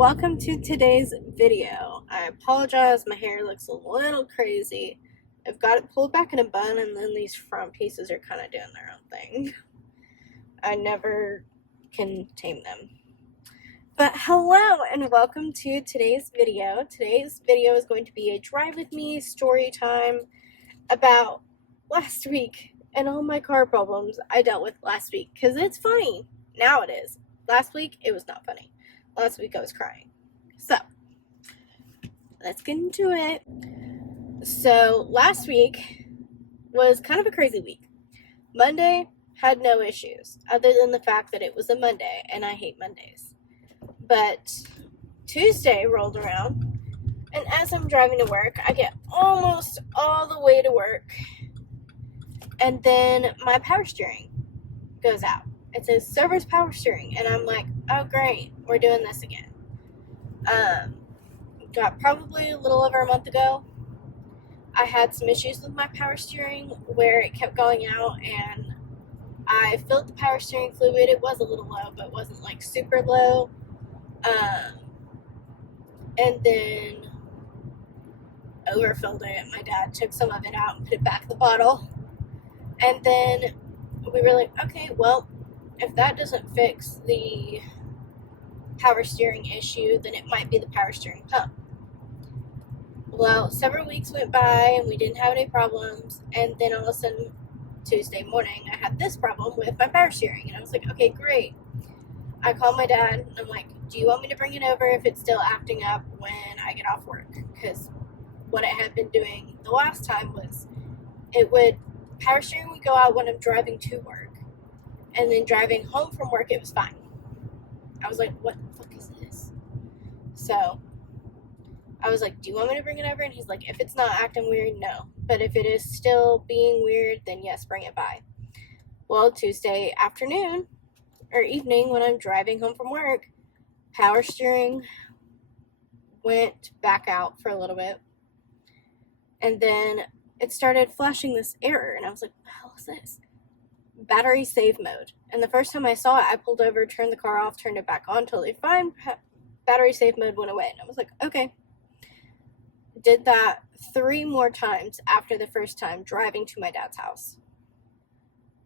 welcome to today's video. I apologize, my hair looks a little crazy. I've got it pulled back in a bun and then these front pieces are kind of doing their own thing. I never can tame them. But hello and welcome to today's video. Today's video is going to be a drive with me story time about last week and all my car problems I dealt with last week, because it's funny. Now it is. Last week it was not funny. Last week I was crying. So, let's get into it. So, last week was kind of a crazy week. Monday had no issues, other than the fact that it was a Monday, and I hate Mondays. But Tuesday rolled around, and as I'm driving to work, I get almost all the way to work, and then my power steering goes out. It says service power steering, and I'm like, oh great, we're doing this again. Got probably a little over a month ago, I had some issues with my power steering where it kept going out, and I filled the power steering fluid. It was a little low, but it wasn't like super low. And then overfilled it. My dad took some of it out and put it back in the bottle. And then we were like, okay, well, if that doesn't fix the power steering issue, then it might be the power steering pump. Well, several weeks went by and we didn't have any problems, and then all of a sudden, Tuesday morning, I had this problem with my power steering, and I was like, okay, great. I called my dad, and I'm like, do you want me to bring it over if it's still acting up when I get off work? Because what it had been doing the last time was power steering would go out when I'm driving to work, and then driving home from work, it was fine. I was like, what the fuck is this? So I was like, do you want me to bring it over? And he's like, if it's not acting weird, no. But if it is still being weird, then yes, bring it by. Well, Tuesday afternoon or evening when I'm driving home from work, power steering went back out for a little bit. And then it started flashing this error. And I was like, what the hell is this? Battery save mode. And the first time I saw it, I pulled over, turned the car off, turned it back on, totally fine. Battery save mode went away. And I was like, okay. Did that 3 more times after the first time driving to my dad's house.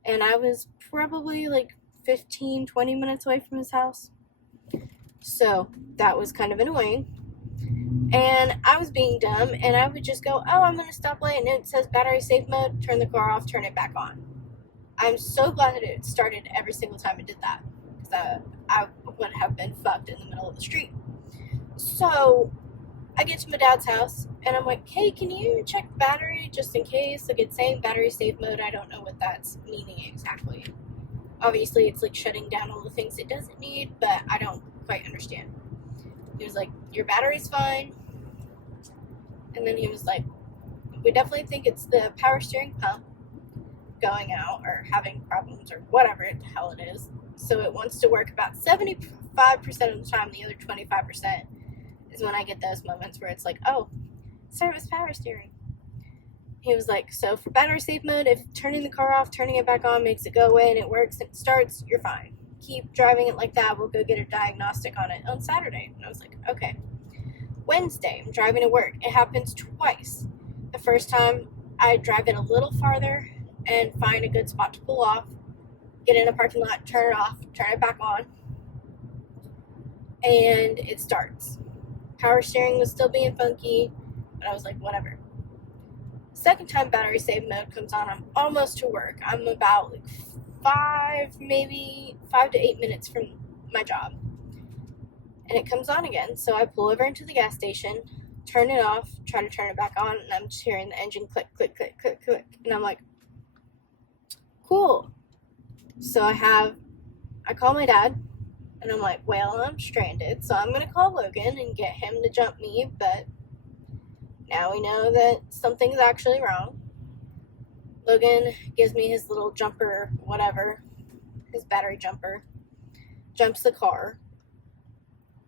And I was probably like 15, 20 minutes away from his house. So that was kind of annoying. And I was being dumb, and I would just go, oh, I'm going to stop light, and it says battery save mode, turn the car off, turn it back on. I'm so glad that it started every single time it did that, because I would have been fucked in the middle of the street. So I get to my dad's house, and I'm like, hey, can you check battery just in case? Like, it's saying battery save mode. I don't know what that's meaning exactly. Obviously, it's like shutting down all the things it doesn't need, but I don't quite understand. He was like, your battery's fine. And then he was like, we definitely think it's the power steering pump going out or having problems or whatever the hell it is. So it wants to work about 75% of the time. The other 25% is when I get those moments where it's like, oh, service power steering. He was like, so for battery save mode, if turning the car off, turning it back on makes it go away and it works and it starts, you're fine. Keep driving it like that. We'll go get a diagnostic on it on Saturday. And I was like, okay. Wednesday, I'm driving to work. It happens twice. The first time, I drive it a little farther and find a good spot to pull off, get in a parking lot, turn it off, turn it back on, and it starts. Power steering was still being funky, but I was like, whatever. Second time battery save mode comes on, I'm almost to work. I'm about like 5 to 8 minutes from my job. And it comes on again, so I pull over into the gas station, turn it off, try to turn it back on, and I'm just hearing the engine click, click, click, click, click. And I'm like, cool. So I call my dad, and I'm like, well, I'm stranded, so I'm going to call Logan and get him to jump me, but now we know that something's actually wrong. Logan gives me his little jumper, whatever, his battery jumper, jumps the car,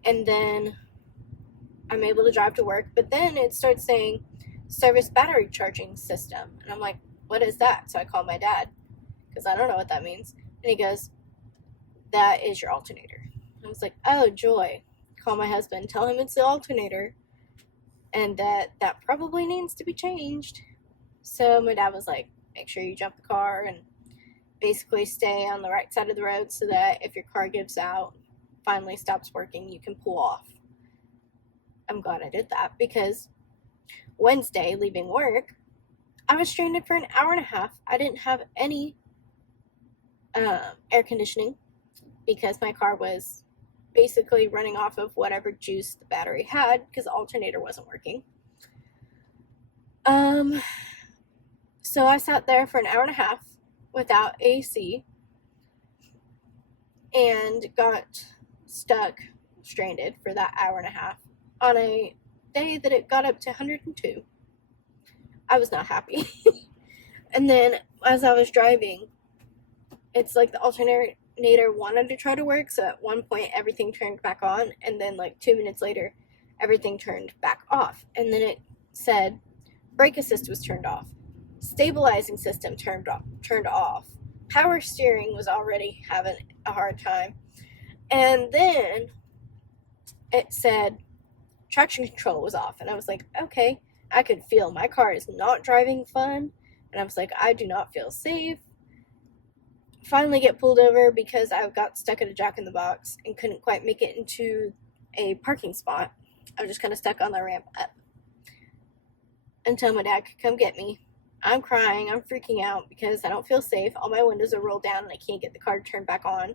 and then I'm able to drive to work, but then it starts saying service battery charging system, and I'm like, what is that? So I call my dad, because I don't know what that means, and he goes, that is your alternator. I was like, oh, joy. call my husband, tell him it's the alternator, and that probably needs to be changed. So my dad was like, make sure you jump the car and basically stay on the right side of the road so that if your car gives out, finally stops working, you can pull off. I'm glad I did that, because Wednesday, leaving work, I was stranded for an hour and a half. I didn't have any air conditioning because my car was basically running off of whatever juice the battery had because the alternator wasn't working. So I sat there for an hour and a half without AC and got stuck, stranded for that hour and a half on a day that it got up to 102. I was not happy. And then as I was driving, it's like the alternator wanted to try to work, so at one point everything turned back on, and then like 2 minutes later everything turned back off, and then it said brake assist was turned off, stabilizing system turned off, power steering was already having a hard time, and then it said traction control was off. And I was like, okay, I could feel my car is not driving fun, and I was like, I do not feel safe. Finally get pulled over because I got stuck at a Jack in the Box and couldn't quite make it into a parking spot. I was just kind of stuck on the ramp up until my dad could come get me. I'm crying, I'm freaking out because I don't feel safe. All my windows are rolled down and I can't get the car to turn back on,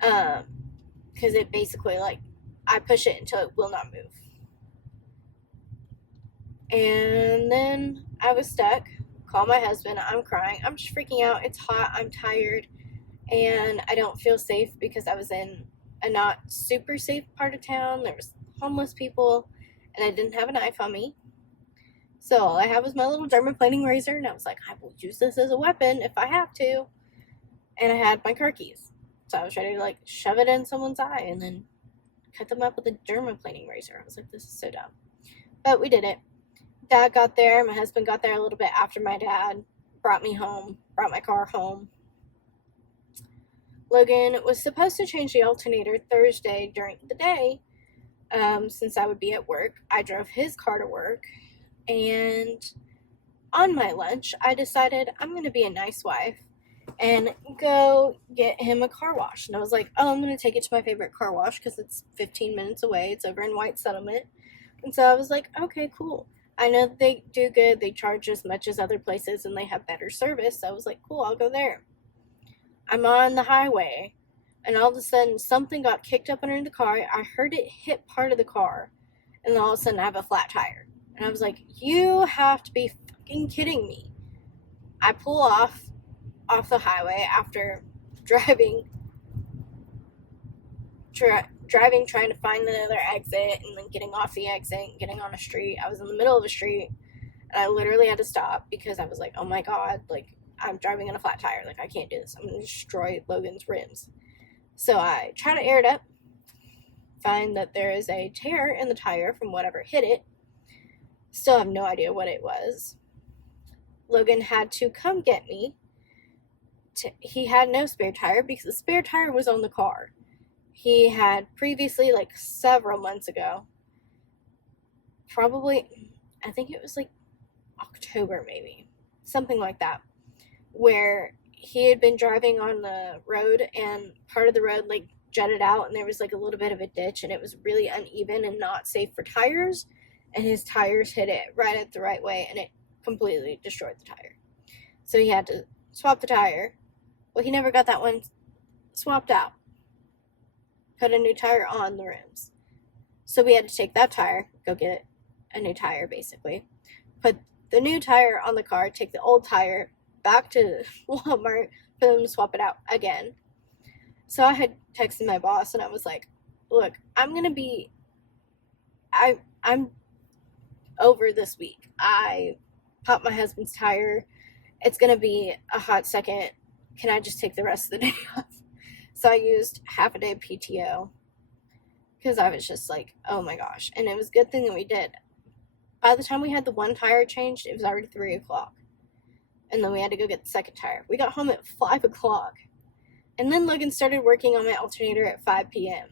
because it basically, like, I push it until it will not move. And then I was stuck. Call my husband. I'm crying. I'm just freaking out. It's hot. I'm tired. And I don't feel safe because I was in a not super safe part of town. There was homeless people. And I didn't have a knife on me. So all I had was my little dermaplaning razor. And I was like, I will use this as a weapon if I have to. And I had my car keys. So I was ready to, like, shove it in someone's eye and then cut them up with a dermaplaning razor. I was like, this is so dumb. But we did it. Dad got there. My husband got there a little bit after my dad. Brought me home. Brought my car home. Logan was supposed to change the alternator Thursday during the day. Since I would be at work, I drove his car to work. And on my lunch, I decided I'm going to be a nice wife and go get him a car wash. And I was like, oh, I'm going to take it to my favorite car wash because it's 15 minutes away. It's over in White Settlement. And so I was like, okay, cool. I know that they do good. They charge as much as other places and they have better service. So I was like, cool, I'll go there. I'm on the highway and all of a sudden something got kicked up under the car. I heard it hit part of the car and then all of a sudden I have a flat tire. And I was like, you have to be fucking kidding me. I pull off the highway after driving, trying to find another exit, and then getting off the exit and getting on a street. I was in the middle of a street, and I literally had to stop because I was like, oh my god, like, I'm driving on a flat tire. Like, I can't do this. I'm going to destroy Logan's rims. So I try to air it up, find that there is a tear in the tire from whatever hit it. Still have no idea what it was. Logan had to come get me. He had no spare tire because the spare tire was on the car. He had previously, like several months ago, probably, I think it was like October maybe, something like that, where he had been driving on the road and part of the road like jutted out and there was like a little bit of a ditch and it was really uneven and not safe for tires, and his tires hit it right at the right way and it completely destroyed the tire. So he had to swap the tire. Well, he never got that one swapped out. Put a new tire on the rims. So we had to take that tire, go get a new tire basically. Put the new tire on the car, take the old tire back to Walmart for them to swap it out again. So I had texted my boss and I was like, look, I'm over this week. I popped my husband's tire. It's going to be a hot second. Can I just take the rest of the day off? So I used half a day of PTO because I was just like, oh my gosh. And it was a good thing that we did. By the time we had the one tire changed, it was already 3 o'clock. And then we had to go get the second tire. We got home at 5 o'clock. And then Logan started working on my alternator at 5 p.m.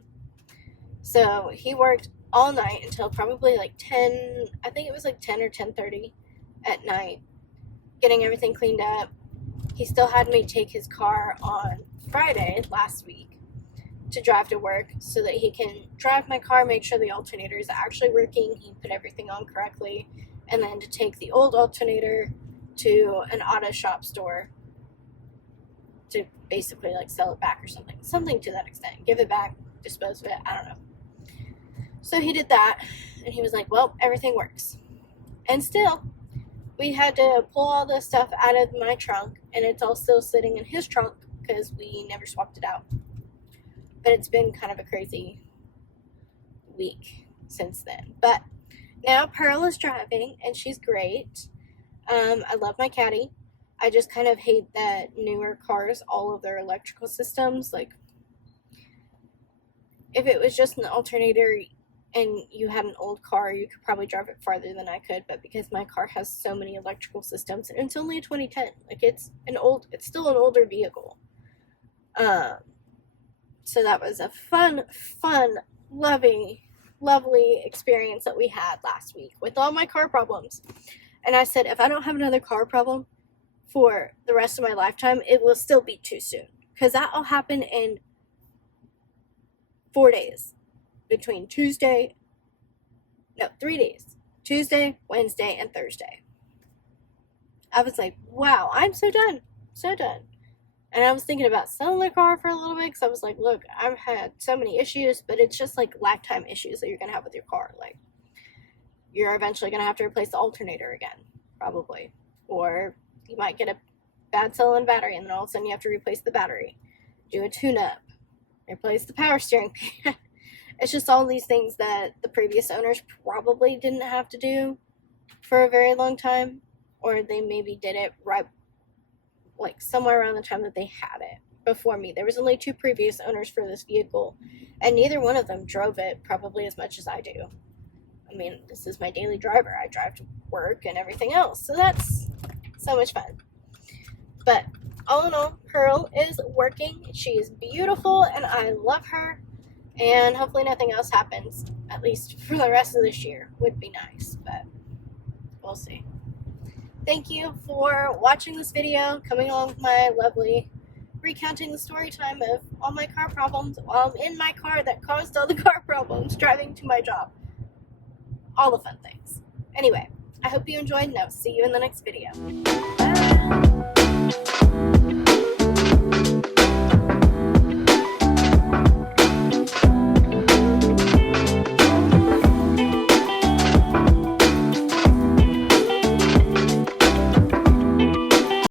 So he worked all night until probably like 10, I think it was like 10 or 10:30 at night, getting everything cleaned up. He still had me take his car on Friday last week to drive to work so that he can drive my car, make sure the alternator is actually working, he put everything on correctly, and then to take the old alternator to an auto shop store to basically like sell it back or something to that extent, give it back, dispose of it, I don't know. So he did that, and he was like, well, everything works. And still, we had to pull all this stuff out of my trunk, and it's all still sitting in his trunk because we never swapped it out. But it's been kind of a crazy week since then. But now Pearl is driving, and she's great. I love my caddy. I just kind of hate that newer cars, all of their electrical systems, like, if it was just an alternator and you had an old car, you could probably drive it farther than I could, but because my car has so many electrical systems, and it's only a 2010, like, it's still an older vehicle. So that was a fun, lovely experience that we had last week with all my car problems. And I said, if I don't have another car problem for the rest of my lifetime, it will still be too soon, because that will happen in 4 days. Between 3 days. Tuesday, Wednesday, and Thursday. I was like, wow, I'm so done. And I was thinking about selling the car for a little bit, because I was like, look, I've had so many issues, but it's just like lifetime issues that you're going to have with your car. Like, you're eventually going to have to replace the alternator again, probably. Or you might get a bad cell and battery, and then all of a sudden you have to replace the battery, do a tune-up, replace the power steering pan. It's just all these things that the previous owners probably didn't have to do for a very long time, or they maybe did it right, like somewhere around the time that they had it before me. There was only 2 previous owners for this vehicle, and neither one of them drove it probably as much as I do. I mean, this is my daily driver. I drive to work and everything else, so that's so much fun. But all in all, Pearl is working. She is beautiful, and I love her. And hopefully nothing else happens, at least for the rest of this year. Would be nice, but we'll see. Thank you for watching this video, coming along with my lovely recounting the story time of all my car problems while I'm in my car that caused all the car problems driving to my job. All the fun things. Anyway, I hope you enjoyed, and I'll see you in the next video. Bye!